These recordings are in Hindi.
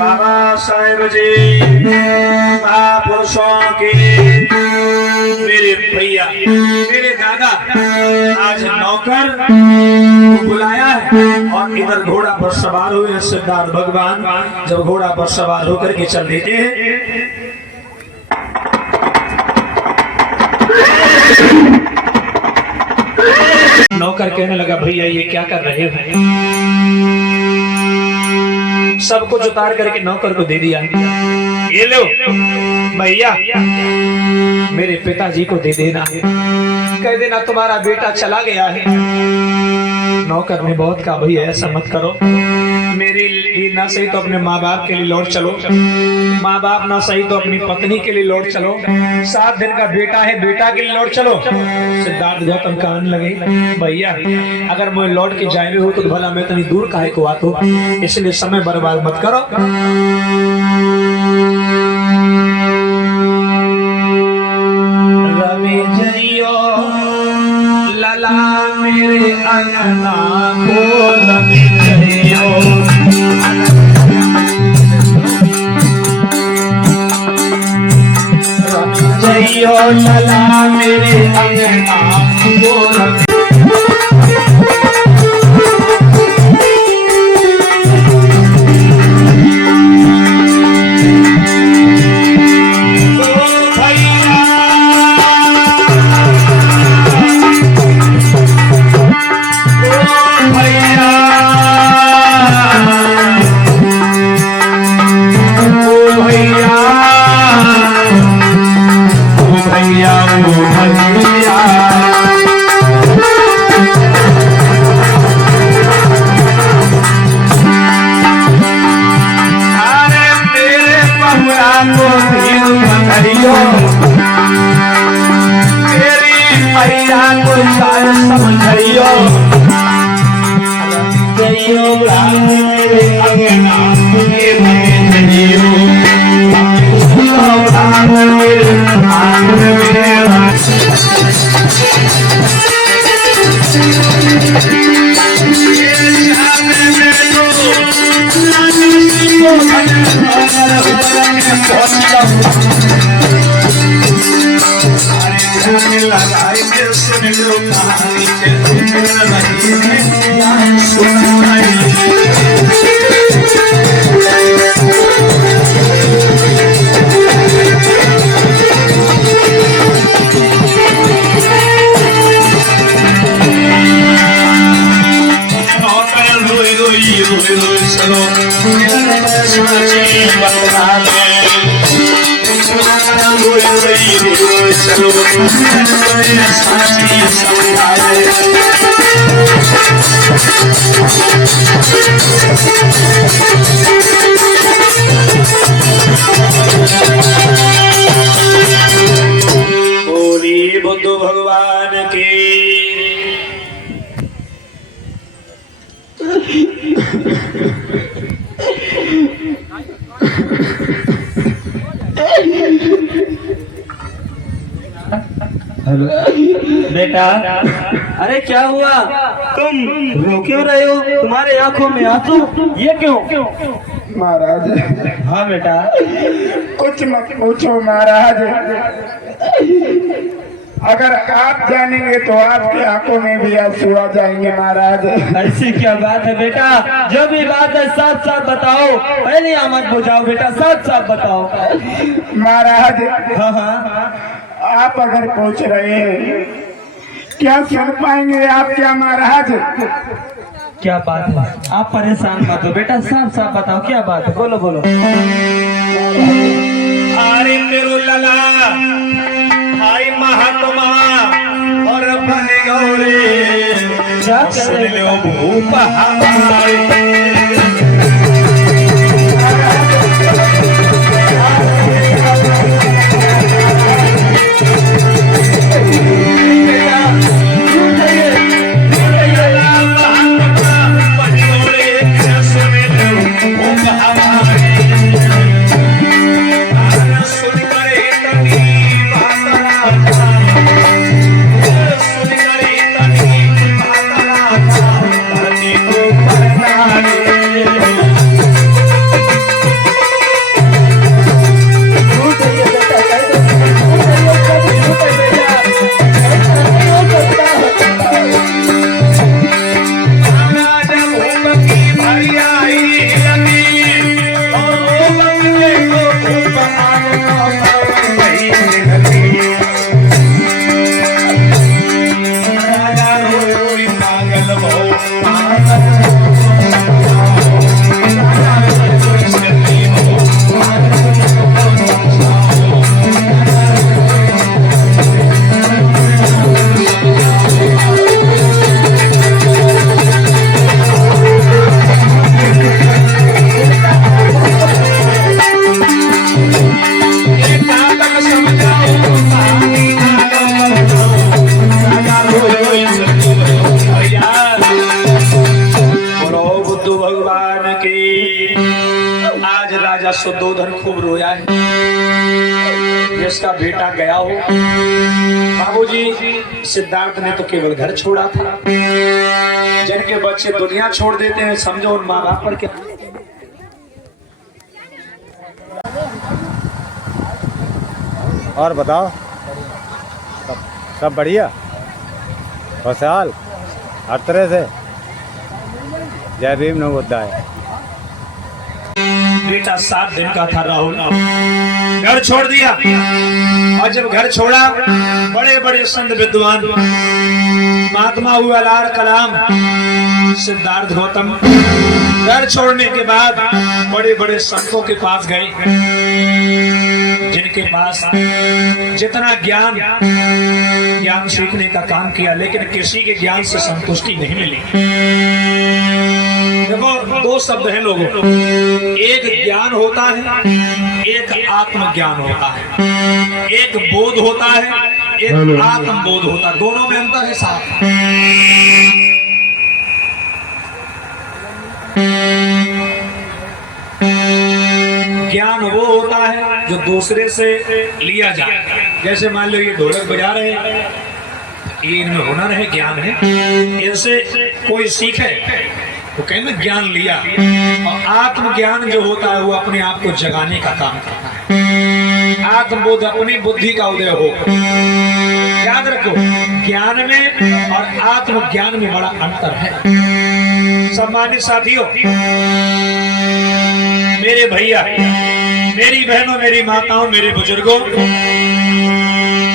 बाबा साहेब जी महापुरुषों के मेरे भैया मेरे दादा आज नौकर को बुलाया है और इधर घोड़ा पर सवार हुए सिद्धार्थ भगवान जब घोड़ा पर सवार होकर के चल देते हैं नौकर कहने लगा भैया ये क्या कर रहे हो सब कुछ उतार करके नौकर को दे दिया ये लो भैया मेरे पिताजी को दे देना कह देना तुम्हारा बेटा चला गया है नौकर ने बहुत कहा भैया ऐसा मत करो मेरे लिए ना सही तो अपने माँ बाप के लिए लौट चलो माँ बाप ना सही तो अपनी पत्नी के लिए लौट चलो 7 दिन का बेटा है बेटा के लिए लौट चलो सिद्धार्थ गौतम कहने लगे भैया अगर मैं लौट के जाए हो तो भला मैं इतनी दूर काहे को आतो इसलिए समय बर्बाद मत करो रवि जइयो लला मेरे अंगना को रवि जइयो जइयो लला मेरे अंगना को रवि बोली बुद्ध भगवान की हेलो बेटा अरे क्या हुआ तुम रो क्यों रहे हो तुम्हारे आंखों में आंसू ये क्यों महाराज हाँ बेटा कुछ मत पूछो महाराज अगर आप जानेंगे तो आपकी आंखों में भी आंसू आ जाएंगे महाराज ऐसी क्या बात है बेटा जो भी बात है साफ साफ बताओ पहले मत बुझाओ बेटा साफ साफ बताओ महाराज हाँ हाँ आप अगर पूछ रहे हैं क्या सुन पाएंगे आप क्या महाराज? क्या बात है? आप परेशान मत हो बेटा, साफ साफ बताओ क्या बात है, बोलो बोलो। अरे मेरो लला आई महात्मा और बने गौरे क्या कर सुन रहे लो हो? भूप हमारे सुद्धोधन खूब रोया है जिसका बेटा गया हो। बाबूजी सिद्धार्थ ने तो केवल घर छोड़ा था, जिनके बच्चे दुनिया छोड़ देते हैं समझो उन माँ बाप पर क्या। और बताओ, सब बढ़िया, खुशहाल हर तरह से। जय भीम न बुद्धा है। बेटा 7 दिन का था राहुल, घर छोड़ दिया। और जब घर छोड़ा बड़े बड़े संत विद्वान महात्मा हुआ लाल कलाम सिद्धार्थ गौतम घर छोड़ने के बाद बड़े बड़े संतों के पास गए, जिनके पास जितना ज्ञान सीखने का काम किया, लेकिन किसी के ज्ञान से संतुष्टि नहीं मिली। देखो 2 शब्द हैं लोगों, एक ज्ञान होता है, एक आत्मज्ञान होता है। एक बोध होता है, एक आत्मबोध होता है, दोनों में अंतर है साथ। ज्ञान वो होता है जो दूसरे से लिया जाए। जैसे मान लो ये ढोलक बजा रहे हैं, ये इनमें हुनर है, ज्ञान है, इनसे कोई सीखे तो कहना ज्ञान लिया। और आत्मज्ञान जो होता है वो अपने आप को जगाने का काम करता है। आत्मबोध अपनी बुद्धि का उदय हो। याद रखो, ज्ञान में और आत्मज्ञान में बड़ा अंतर है। सम्मानित साथियों, मेरे भैया, मेरी बहनों, मेरी माताओं, मेरे बुजुर्गों,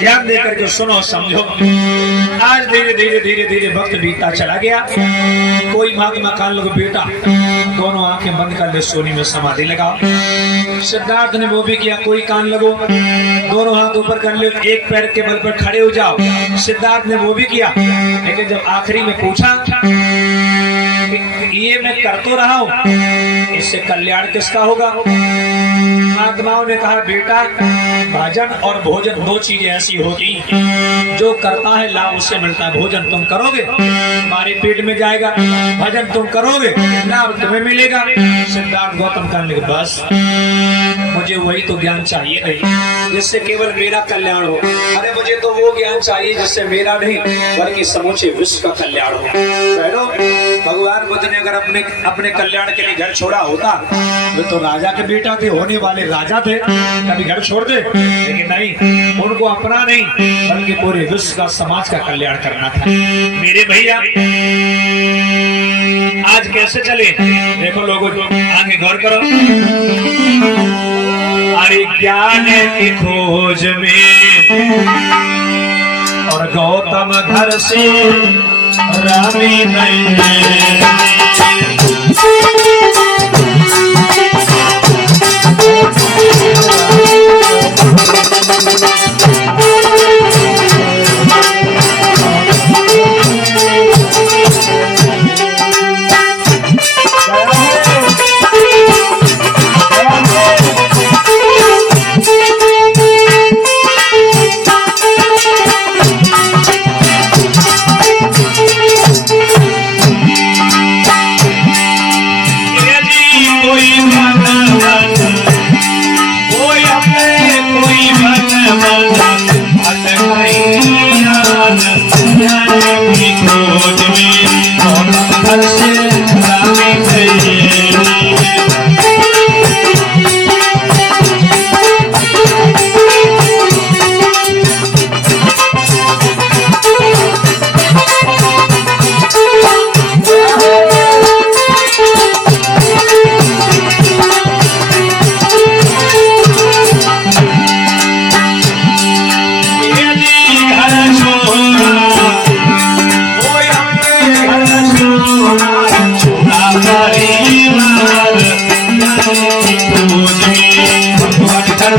ध्यान देकर के सुनो समझो। आज धीरे धीरे धीरे धीरे वक्त बीतता चला गया। कोई महात्मा कान लोग बेटा दोनों आंखें बंद कर ले, सोनी में समाधि लगाओ। सिद्धार्थ ने वो भी किया, कोई कान लगो, दोनों हाथ ऊपर कर ले, एक पैर के बल पर खड़े हो जाओ। सिद्धार्थ ने वो भी किया, लेकिन जब आखिरी में पूछा ये मैं कर तो रहा हूं, इससे कल्याण किसका होगा? महात्माओं ने कहा बेटा, भजन और भोजन 2 चीजें ऐसी होती जो करता है लाभ उससे मिलता है। भोजन तुम करोगे तुम्हारे पेट में जाएगा, भजन तुम करोगे लाभ तुम्हें मिलेगा। सिद्धार्थ गौतम कहने लगे बस मुझे वही तो ज्ञान चाहिए नहीं जिससे केवल मेरा कल्याण हो। अरे मुझे तो वो ज्ञान चाहिए जिससे मेरा नहीं बल्कि समूचे विश्व का कल्याण हो। बहनों, भगवान बुद्ध ने अगर अपने कल्याण के लिए घर छोड़ा होता, वे तो राजा के बेटा थे, होने वाले राजा थे, कभी घर छोड़ दे, लेकिन नहीं, उनको अपना नहीं बल्कि पूरे विश्व का, समाज का कल्याण करना था। मेरे भैया आज कैसे चले देखो लोगों, आगे गौर करो। अरे ज्ञान की खोज में और गौतम घर से रामी नहीं।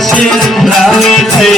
से